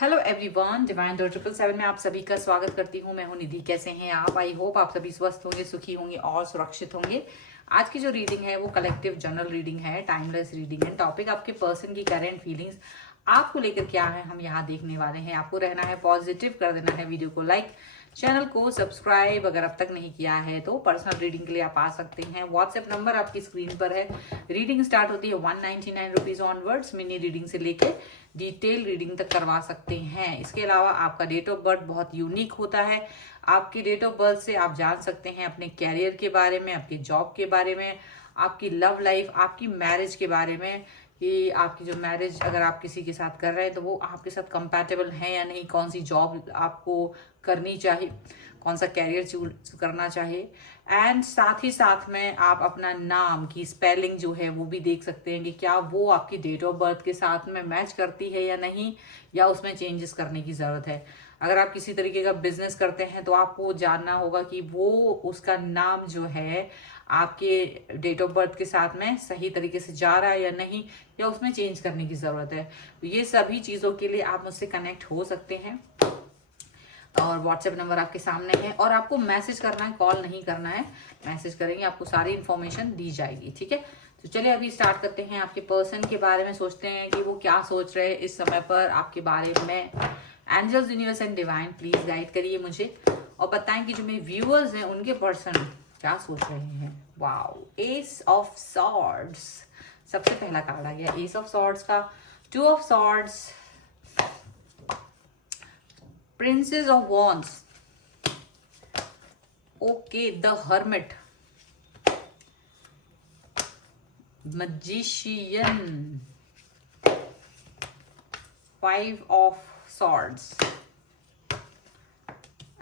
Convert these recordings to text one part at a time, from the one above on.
Hello everyone, divine 777 में आप सभी का स्वागत करती हूँ। मैं हूँ निधि। कैसे हैं आप? आई होप आप सभी स्वस्थ होंगे, सुखी होंगे और सुरक्षित होंगे। आज की जो रीडिंग है वो कलेक्टिव जनरल रीडिंग है, टाइमलेस रीडिंग है। टॉपिक आपके पर्सन की करंट फीलिंग्स आपको लेकर क्या है हम यहाँ देखने वाले हैं। आपको रहना है पॉजिटिव, कर देना है वीडियो को लाइक, चैनल को सब्सक्राइब अगर अब तक नहीं किया है तो। पर्सनल रीडिंग के लिए आप आ सकते हैं। व्हाट्सएप नंबर आपकी स्क्रीन पर है। रीडिंग स्टार्ट होती है 199 रुपीज ऑनवर्ड्स। मिनी रीडिंग से लेके डिटेल रीडिंग तक करवा सकते हैं। इसके अलावा आपका डेट ऑफ बर्थ बहुत यूनिक होता है। आपकी डेट ऑफ बर्थ से आप जान सकते हैं अपने कैरियर के बारे में, आपकी जॉब के बारे में, आपकी लव लाइफ, आपकी मैरिज के बारे में। कि आपकी जो मैरिज अगर आप किसी के साथ कर रहे हैं तो वो आपके साथ कंपैटिबल है या नहीं, कौन सी जॉब आपको करनी चाहिए, कौन सा कैरियर चूज करना चाहिए। एंड साथ ही साथ में आप अपना नाम की स्पेलिंग जो है वो भी देख सकते हैं कि क्या वो आपकी डेट ऑफ बर्थ के साथ में मैच करती है या नहीं, या उसमें चेंजेस करने की जरूरत है। अगर आप किसी तरीके का बिजनेस करते हैं तो आपको जानना होगा कि वो उसका नाम जो है आपके डेट ऑफ बर्थ के साथ में सही तरीके से जा रहा है या नहीं, या उसमें चेंज करने की जरूरत है। तो ये सभी चीजों के लिए आप मुझसे कनेक्ट हो सकते हैं। और व्हाट्सएप नंबर आपके सामने है और आपको मैसेज करना है, कॉल नहीं करना है। मैसेज करेंगे, आपको सारी इंफॉर्मेशन दी जाएगी। ठीक है, तो चलिए अभी स्टार्ट करते हैं। आपके पर्सन के बारे में सोचते हैं कि वो क्या सोच रहे हैं इस समय पर आपके बारे में। Angels, universe and divine please guide करिए मुझे और बताएं कि जो मेरे व्यूअर्स हैं उनके पर्सन क्या सोच रहे हैं। वाओ, एस ऑफ सॉर्ड्स सबसे पहला कार्ड आ गया। एस ऑफ सॉर्ड्स का, two of swords, Princess of Wands, okay, the Hermit, Magician, Five of Swords,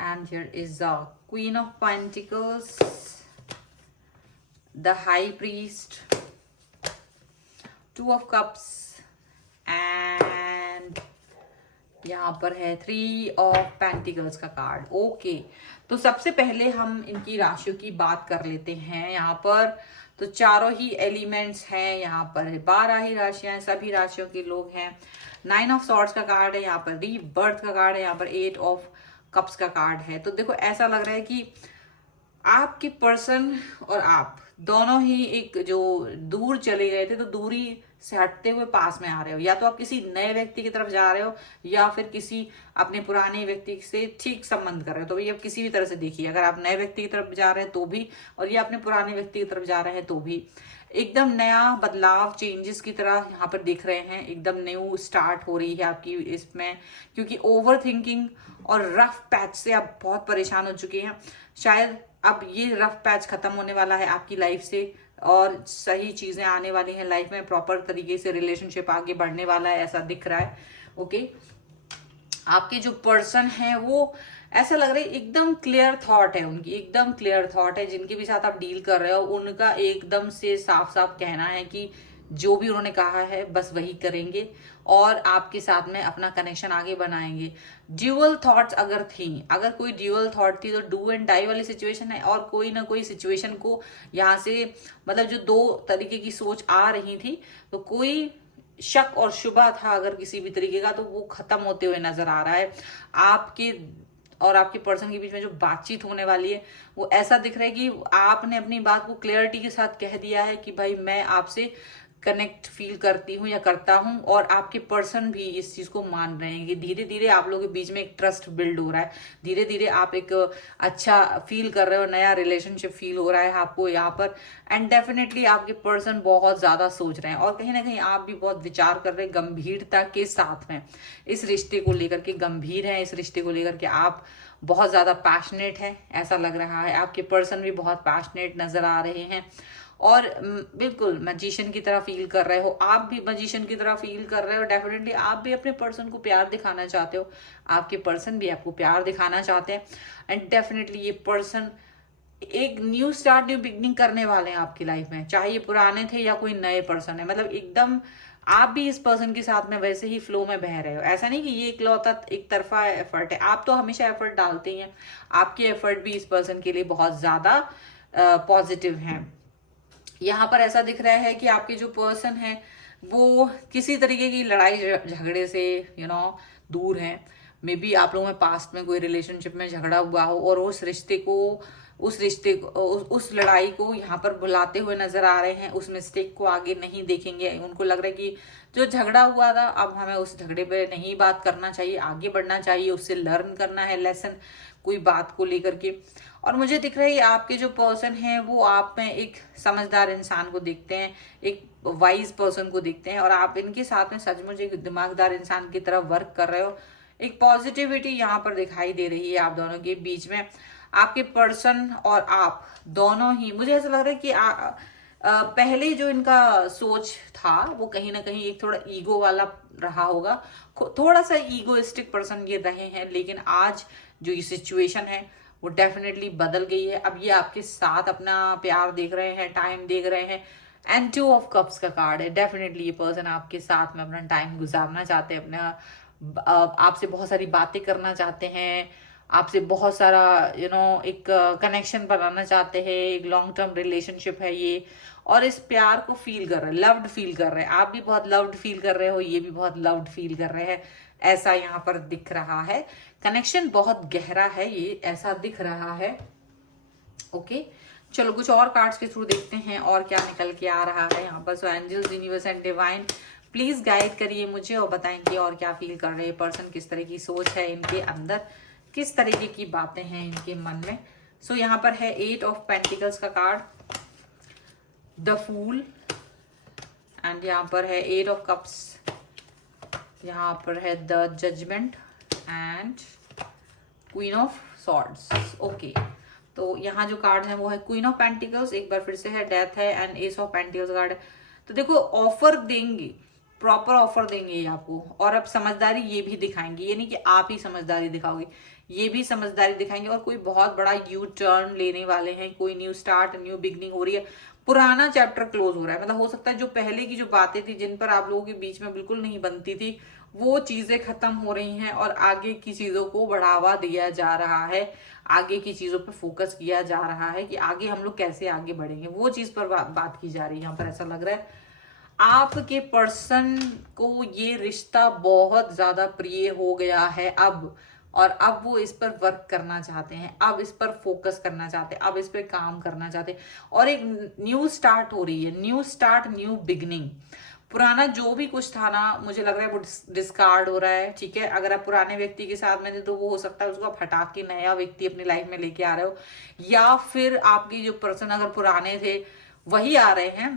and here is the Queen of Pentacles, the High Priest, Two of Cups, and यहाँ पर है 3 of pentacles का card. Okay, तो सबसे पहले हम इनकी राशियों की बात कर लेते हैं। यहाँ पर तो चारों ही एलिमेंट्स हैं, यहाँ पर 12 ही राशियां, सभी राशियों के लोग हैं। 9 ऑफ सॉर्ड्स का कार्ड है, यहाँ पर रीबर्थ का कार्ड है, यहाँ पर 8 ऑफ कप्स का कार्ड है। तो देखो ऐसा लग रहा है कि आपके पर्सन और आप दोनों ही एक जो दूर चले गए थे तो दूरी से हटते हुए पास में आ रहे हो। या तो आप किसी नए व्यक्ति की तरफ जा रहे हो या फिर किसी अपने पुराने व्यक्ति से ठीक संबंध कर रहे हो। तो ये आप किसी भी तरह से देखिए, अगर आप नए व्यक्ति की तरफ जा रहे हैं तो भी, और ये अपने पुराने व्यक्ति की तरफ जा रहे हैं तो भी, एकदम नया बदलाव, चेंजेस की तरह यहाँ पर दिख रहे हैं। एकदम न्यू स्टार्ट हो रही है आपकी इसमें, क्योंकि ओवर थिंकिंग और रफ पैच से आप बहुत परेशान हो चुके हैं। शायद अब ये रफ पैच खत्म होने वाला है आपकी लाइफ से और सही चीजें आने वाली हैं लाइफ में। प्रॉपर तरीके से रिलेशनशिप आगे बढ़ने वाला है, ऐसा दिख रहा है। ओके, आपके जो पर्सन है वो ऐसा लग रहा है एकदम क्लियर थॉट है उनकी, एकदम क्लियर थॉट है। जिनके भी साथ आप डील कर रहे हो उनका एकदम से साफ साफ कहना है कि जो भी उन्होंने कहा है बस वही करेंगे और आपके साथ में अपना कनेक्शन आगे बनाएंगे। ड्यूअल थॉट्स अगर थी, अगर कोई ड्यूअल थॉट थी तो डू एंड डाई वाली सिचुएशन है। और कोई ना कोई सिचुएशन को यहाँ से, मतलब जो दो तरीके की सोच आ रही थी, तो कोई शक और शुबा था अगर किसी भी तरीके का, तो वो खत्म होते हुए नजर आ रहा है। आपके और आपके पर्सन के बीच में जो बातचीत होने वाली है वो ऐसा दिख रहा है कि आपने अपनी बात को क्लियरिटी के साथ कह दिया है कि भाई मैं आपसे कनेक्ट फील करती हूँ या करता हूँ, और आपके पर्सन भी इस चीज को मान रहे हैं कि धीरे धीरे आप लोगों के बीच में एक ट्रस्ट बिल्ड हो रहा है। धीरे धीरे आप एक अच्छा फील कर रहे हो, नया रिलेशनशिप फील हो रहा है आपको यहाँ पर। एंड डेफिनेटली आपके पर्सन बहुत ज्यादा सोच रहे हैं और कहीं ना कहीं आप भी बहुत विचार कर रहे हैं गंभीरता के साथ में। इस रिश्ते को लेकर के गंभीर है, इस रिश्ते को लेकर के आप बहुत ज्यादा पैशनेट है, ऐसा लग रहा है। आपके पर्सन भी बहुत पैशनेट नजर आ रहे हैं और बिल्कुल मैजिशियन की तरह फील कर रहे हो। आप भी मैजिशियन की तरह फील कर रहे हो। डेफिनेटली आप भी अपने पर्सन को प्यार दिखाना चाहते हो, आपके पर्सन भी आपको प्यार दिखाना चाहते हैं। एंड डेफिनेटली ये पर्सन एक न्यू स्टार्ट, न्यू बिगनिंग करने वाले हैं आपकी लाइफ में, चाहे ये पुराने थे या कोई नए पर्सन है। मतलब एकदम आप भी इस पर्सन के साथ में वैसे ही फ्लो में बह रहे हो। ऐसा नहीं कि ये इकलौता एक तरफा एफर्ट है, आप तो हमेशा एफर्ट डालते ही हैं। आपके एफर्ट भी इस पर्सन के लिए बहुत ज्यादा पॉजिटिव हैं। यहाँ पर ऐसा दिख रहा है कि आपके जो पर्सन है वो किसी तरीके की लड़ाई झगड़े से दूर हैं। मे बी आप लोगों में पास्ट में कोई रिलेशनशिप में झगड़ा हुआ हो और उस लड़ाई को यहाँ पर बुलाते हुए नजर आ रहे हैं, उस मिस्टेक को आगे नहीं देखेंगे। उनको लग रहा है कि जो झगड़ा हुआ था अब हमें उस झगड़े पे नहीं बात करना चाहिए, आगे बढ़ना चाहिए, उससे लर्न करना है लेसन कोई बात को लेकर के। और मुझे दिख रहा है आपके जो पर्सन है वो आप में एक समझदार इंसान को देखते हैं, एक वाइज पर्सन को देखते हैं, और आप इनके साथ में सचमुच एक दिमागदार इंसान की तरह वर्क कर रहे हो। एक पॉजिटिविटी यहाँ पर दिखाई दे रही है आप दोनों के बीच में। आपके पर्सन और आप दोनों ही, मुझे ऐसा लग रहा है कि पहले जो इनका सोच था वो कहीं ना कहीं एक थोड़ा ईगो वाला रहा होगा, थोड़ा सा ईगोइस्टिक पर्सन ये रहे हैं, लेकिन आज जो ये सिचुएशन है वो डेफिनेटली बदल गई है। अब ये आपके साथ अपना प्यार देख रहे हैं, टाइम देख रहे हैं। एंड 2 ऑफ कप्स का कार्ड है। डेफिनेटली ये पर्सन आपके साथ में अपना टाइम गुजारना चाहते हैं, अपना आपसे बहुत सारी बातें करना चाहते हैं, आपसे बहुत सारा एक कनेक्शन बनाना चाहते हैं। एक लॉन्ग टर्म रिलेशनशिप है ये, और इस प्यार को फील कर रहे हैं, लव्ड फील कर रहे हैं। आप भी बहुत लव्ड फील कर रहे हो, ये भी बहुत लव्ड फील कर रहे हैं, ऐसा यहाँ पर दिख रहा है। कनेक्शन बहुत गहरा है, ये ऐसा दिख रहा है। ओके, चलो कुछ और कार्ड्स के थ्रू देखते हैं और क्या निकल के आ रहा है यहाँ पर। So angels, universe and divine please guide करिए मुझे और बताएंगे और क्या फील कर रहे हैं पर्सन, किस तरह की सोच है इनके अंदर, किस तरीके की बातें हैं इनके मन में। सो यहाँ पर है 8 ऑफ पेंटिकल्स का कार्ड, द फूल, एंड यहाँ पर है 8 ऑफ कप्स, यहाँ पर है the judgement and queen of swords. Okay, तो यहाँ जो कार्ड है वो है क्वीन ऑफ पेंटिकल्स, एक बार फिर से है डेथ है, and S of pentacles card है। तो देखो ऑफर देंगे, प्रॉपर ऑफर देंगे ये आपको, और अब समझदारी ये भी दिखाएंगे। ये नहीं कि आप ही समझदारी दिखाओगे, ये भी समझदारी दिखाएंगे, और कोई बहुत बड़ा यू टर्न लेने वाले हैं। कोई न्यू स्टार्ट, न्यू बिगनिंग हो रही है, पुराना चैप्टर क्लोज हो रहा है। मतलब हो सकता है जो पहले की जो बातें थी जिन पर आप लोगों के बीच में बिल्कुल नहीं बनती थी, वो चीजें खत्म हो रही हैं और आगे की चीजों को बढ़ावा दिया जा रहा है, आगे की चीजों पर फोकस किया जा रहा है कि आगे हम लोग कैसे आगे बढ़ेंगे, वो चीज पर बात की जा रही है। यहाँ पर ऐसा लग रहा है आपके पर्सन को ये रिश्ता बहुत ज्यादा प्रिय हो गया है अब, और अब वो इस पर वर्क करना चाहते हैं, अब इस पर फोकस करना चाहते हैं, अब इस पर काम करना चाहते हैं, और एक न्यू स्टार्ट हो रही है, न्यू स्टार्ट, न्यू बिगनिंग। पुराना जो भी कुछ था ना, मुझे लग रहा है वो डिस्कार्ड हो रहा है। ठीक है, अगर आप पुराने व्यक्ति के साथ में थे तो वो हो सकता है उसको आप हटा के नया व्यक्ति अपनी लाइफ में लेके आ रहे हो, या फिर आपके जो पर्सन अगर पुराने थे वही आ रहे हैं,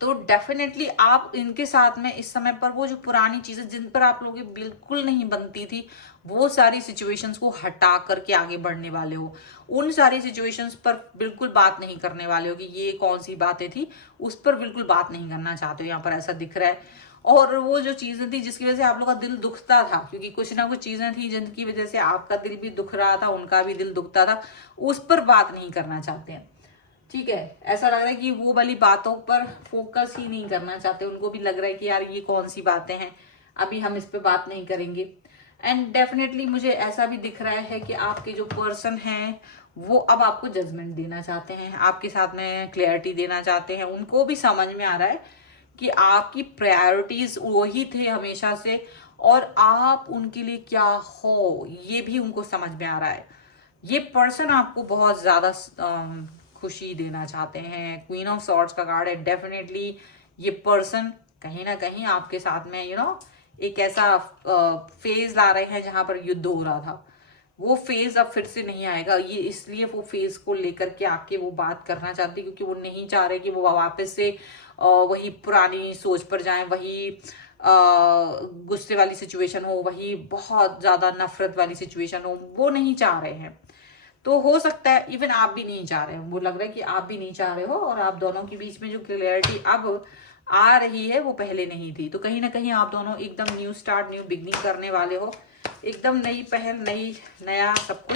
तो डेफिनेटली आप इनके साथ में इस समय पर वो जो पुरानी चीजें जिन पर आप लोगों की बिल्कुल नहीं बनती थी, वो सारी सिचुएशंस को हटा करके आगे बढ़ने वाले हो। उन सारी सिचुएशंस पर बिल्कुल बात नहीं करने वाले हो कि ये कौन सी बातें थी, उस पर बिल्कुल बात नहीं करना चाहते हो, यहाँ पर ऐसा दिख रहा है। और वो जो चीजें थी जिसकी वजह से आप लोग का दिल दुखता था, क्योंकि कुछ ना कुछ चीजें थी जिनकी वजह से आपका दिल भी दुख रहा था, उनका भी दिल दुखता था, उस पर बात नहीं करना चाहते हैं। ठीक है, ऐसा लग रहा है कि वो वाली बातों पर फोकस ही नहीं करना चाहते। उनको भी लग रहा है कि यार ये कौन सी बातें हैं, अभी हम इस पे बात नहीं करेंगे। एंड डेफिनेटली मुझे ऐसा भी दिख रहा है कि आपके जो पर्सन हैं वो अब आपको जजमेंट देना चाहते हैं, आपके साथ में क्लैरिटी देना चाहते हैं। उनको भी समझ में आ रहा है कि आपकी प्रायोरिटीज वही थे हमेशा से, और आप उनके लिए क्या हो ये भी उनको समझ में आ रहा है। ये पर्सन आपको बहुत ज्यादा खुशी देना चाहते हैं। क्वीन ऑफ सॉर्ड्स का कार्ड है। डेफिनेटली ये पर्सन कहीं ना कहीं आपके साथ में एक ऐसा फेज ला रहे हैं जहां पर युद्ध हो रहा था, वो फेज अब फिर से नहीं आएगा। ये इसलिए वो फेज को लेकर के आके वो बात करना चाहते हैं, क्योंकि वो नहीं चाह रहे कि वो वापस से वही पुरानी सोच पर जाएं, वही गुस्से वाली सिचुएशन हो, वही बहुत ज्यादा नफरत वाली सिचुएशन हो, वो नहीं चाह रहे हैं। तो हो सकता है इवन आप भी नहीं चाह रहे हो, वो लग रहा है कि आप भी नहीं चाह रहे हो, और आप दोनों के बीच में जो क्लियरिटी अब आ रही है वो पहले नहीं थी। तो कहीं ना कहीं आप दोनों एकदम न्यू स्टार्ट, न्यू बिगनिंग करने वाले हो, एकदम नई पहल, नया सब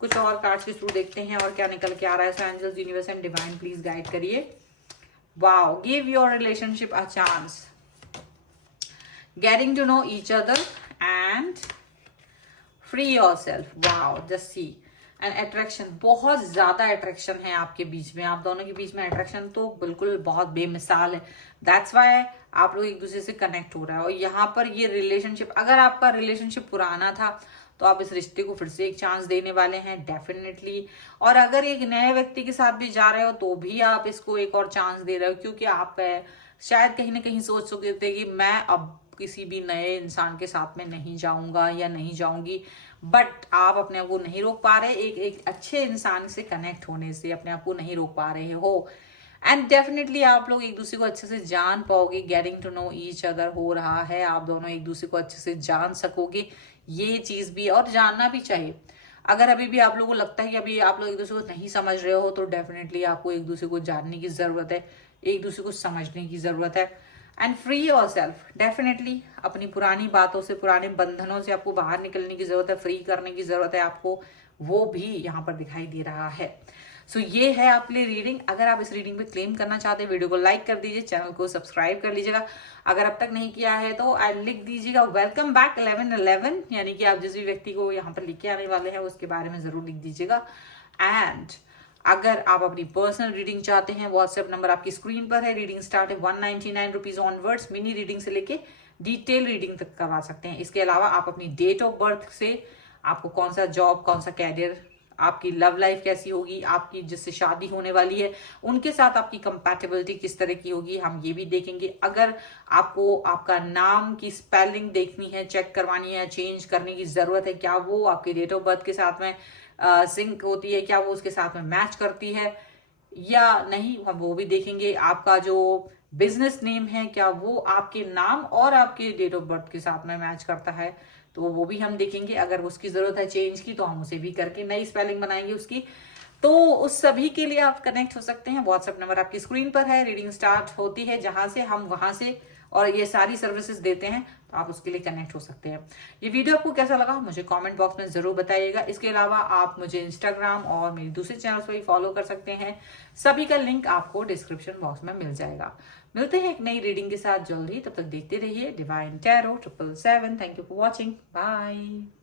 कुछ और कार्ड्स के थ्रू देखते हैं और क्या निकल के आ रहा है। So angels, universe and divine please guide करिए। Wow, give your relationship a chance, getting to know each other and free yourself. Wow, just see. And attraction, बहुत ज्यादा अट्रैक्शन है आपके बीच में, आप दोनों के बीच में अट्रैक्शन तो बिल्कुल बहुत बेमिसाल है। दैट्स वाई आप लोग एक दूसरे से कनेक्ट हो रहा है। और यहाँ पर ये रिलेशनशिप, अगर आपका रिलेशनशिप पुराना था तो आप इस रिश्ते को फिर से एक चांस देने वाले हैं डेफिनेटली। और अगर एक नए व्यक्ति के साथ भी जा रहे हो तो भी आप इसको एक और चांस दे रहे हो, क्योंकि आप शायद कहीं ना कहीं सोच चुके थे कि मैं अब किसी भी नए इंसान के साथ में नहीं जाऊंगा या नहीं जाऊंगी, बट आप अपने आप को नहीं रोक पा रहे, एक अच्छे इंसान से कनेक्ट होने से अपने आप को नहीं रोक पा रहे हो। एंड डेफिनेटली आप लोग एक दूसरे को अच्छे से जान पाओगे, getting to know each other हो रहा है, आप दोनों एक दूसरे को अच्छे से जान सकोगे, ये चीज भी और जानना भी चाहिए। अगर अभी भी आप लोगों को लगता है कि अभी आप लोग एक दूसरे को नहीं समझ रहे हो तो डेफिनेटली आपको एक दूसरे को जानने की जरूरत है, एक दूसरे को समझने की जरूरत है। And free your self, definitely अपनी पुरानी बातों से, पुराने बंधनों से आपको बाहर निकलने की जरूरत है, फ्री करने की जरूरत है आपको, वो भी यहाँ पर दिखाई दे रहा है। सो ये है आपके लिए रीडिंग। अगर आप इस रीडिंग पे क्लेम करना चाहते हैं, वीडियो को लाइक कर दीजिए, चैनल को सब्सक्राइब कर लीजिएगा। अगर अब तक नहीं किया है तो लिख दीजिएगा वेलकम बैक 1111, यानी कि आप जिस भी व्यक्ति को यहाँ पर लेके आने वाले हैं उसके बारे में जरूर लिख दीजिएगा। एंड अगर आप अपनी पर्सनल रीडिंग चाहते हैं, व्हाट्सएप नंबर आपकी स्क्रीन पर है। रीडिंग स्टार्ट है 199 रुपीज ऑनवर्ड्स, मिनी रीडिंग से लेके डिटेल रीडिंग तक करवा सकते हैं। इसके अलावा आप अपनी डेट ऑफ बर्थ से आपको कौन सा जॉब, कौन सा कैरियर, आपकी लव लाइफ कैसी होगी, आपकी जिससे शादी होने वाली है उनके साथ आपकी कंपैटिबिलिटी किस तरह की होगी, हम ये भी देखेंगे। अगर आपको आपका नाम की स्पेलिंग देखनी है, चेक करवानी है, चेंज करने की जरूरत है, क्या वो आपके डेट ऑफ बर्थ के साथ में सिंक होती है, क्या वो उसके साथ में मैच करती है या नहीं, हम वो भी देखेंगे। आपका जो बिजनेस नेम है, क्या वो आपके नाम और आपके डेट ऑफ बर्थ के साथ में मैच करता है, तो वो भी हम देखेंगे। अगर उसकी जरूरत है चेंज की तो हम उसे भी करके नई स्पेलिंग बनाएंगे उसकी। तो उस सभी के लिए आप कनेक्ट हो सकते हैं। व्हाट्सएप नंबर आपकी स्क्रीन पर है। रीडिंग स्टार्ट होती है जहां से, हम वहां से और ये सारी सर्विसेज देते हैं, तो आप उसके लिए कनेक्ट हो सकते हैं। ये वीडियो आपको कैसा लगा मुझे कमेंट बॉक्स में जरूर बताइएगा। इसके अलावा आप मुझे इंस्टाग्राम और मेरे दूसरे चैनल्स पर भी फॉलो कर सकते हैं, सभी का लिंक आपको डिस्क्रिप्शन बॉक्स में मिल जाएगा। मिलते हैं एक नई रीडिंग के साथ जल्दी, तब तक देखते रहिए divine tarot 777। Thank you for watching, bye.